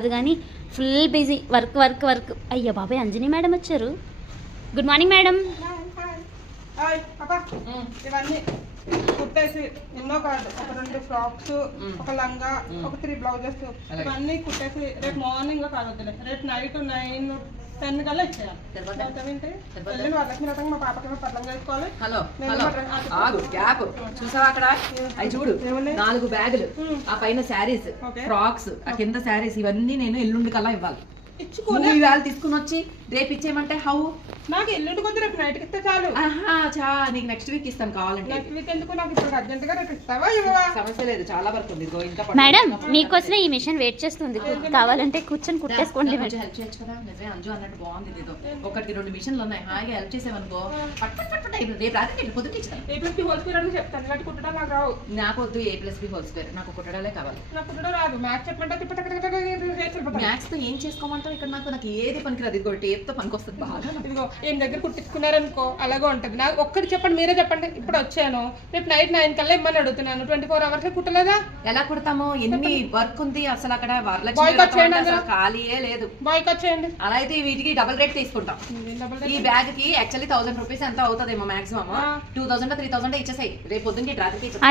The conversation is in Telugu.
అది కానీ full busy work work work. అయ్యో బాబాయ్ అంజనీ మేడం వచ్చారు. Good morning madam. ఇవన్నీ కుట్టేసి ఎన్నో కాదు, ఒక 2 ఫ్రాక్స్, ఒక లంగా, ఒక 3 బ్లౌజెస్ ఇవన్నీ కుట్టేసి రేపు మార్నింగ్ కావద్దులే, రేపు నైట్ 9-10 కల్లా ఇచ్చేయాలి. వాళ్ళకి మా పాపకి పట్లం చేసుకోవాలి. హలో హలో ఆగు గ్యాప్ చూసావా అక్కడ అవి చూడు 4 బ్యాగులు, ఆ పైన శారీస్, ఫ్రాక్స్, ఆ కింద శారీస్, ఇవన్నీ నేను ఎల్లుండి కల్లా ఇవ్వాలి. ఇచ్చుకోని ఇవాళ తీసుకుని వచ్చి రేపు ఇచ్చేయమంటే హౌ? నాకు ఎల్లుండి కొద్ది రేపు నైట్కి ఇస్తే చాలు. నీకు నెక్స్ట్ వీక్ ఇస్తాను కావాలంటే. నెక్స్ట్ వీక్ ఎందుకు? నాకు ఇప్పుడు అర్జెంట్ గా రేపు ఇస్తావా ఇవ్వవా? సమస్య లేదు, చాలా వరకు ఉంది. మేడం మీకోసమే ఈ మిషన్ వెయిట్ చేస్తుంది, కావాలంటే కూర్చొని కుట్టేసుకోండి. హెల్ప్ చేయొచ్చు కదా. నిజమే అంజు అన్నట్టు బాగుంది. ఏదో 1-2 మిషన్లు ఉన్నాయి, హాయిగా హెల్ప్ చేసేవనుకో పట్టు రేపు రాత్రి పొద్దుట ఇస్తాను. A+B హోల్ స్క్వేర్ అని చెప్తాను, ఇలాంటి కుట్టడం నాకు రావు. నాకు వద్దు A+B హోల్ స్క్వేర్, నాకు కుట్టడాలే కావాలి. నాకు కుట్టడం రాదు. మ్యాథ్స్ చెప్పమంటే మ్యాథ్స్ తో ఏం చేసుకోమంటావు ఇక్కడ? నాకు ఏది పనికిరాదు. ఇదిగో టేప్ తో పనికొస్తుంది బాగా. ఇదిగో ఏం దగ్గర కుట్టించుకున్నారనుకో అలాగే ఉంటది. నాకు ఒక్కటి చెప్పండి, మీరే చెప్పండి. ఇప్పుడు వచ్చాను, రేపు నైట్ 9 కల్లా ఇమ్మని అడుగుతున్నాను. 24 hours కుట్టలేదా? ఎలా కుడతాము? ఎన్ని వర్క్ ఉంది అసలు అక్కడ. బాయ్కాట్ చేయండి, అసలు ఖాళీయే లేదు. బాయ్కాట్ చేయండి. అలా అయితే వీటికి డబుల్ రేట్ తీసుకుంటాం. ఈ బ్యాగ్ కి యాక్చువల్లీ 1000 రూపీస్ ఎంత అవుతుందేమో, మాక్సిమం 2000 3,000 ఇచ్చేసాయి. రేపు పొద్దున్నకి రాత్రికి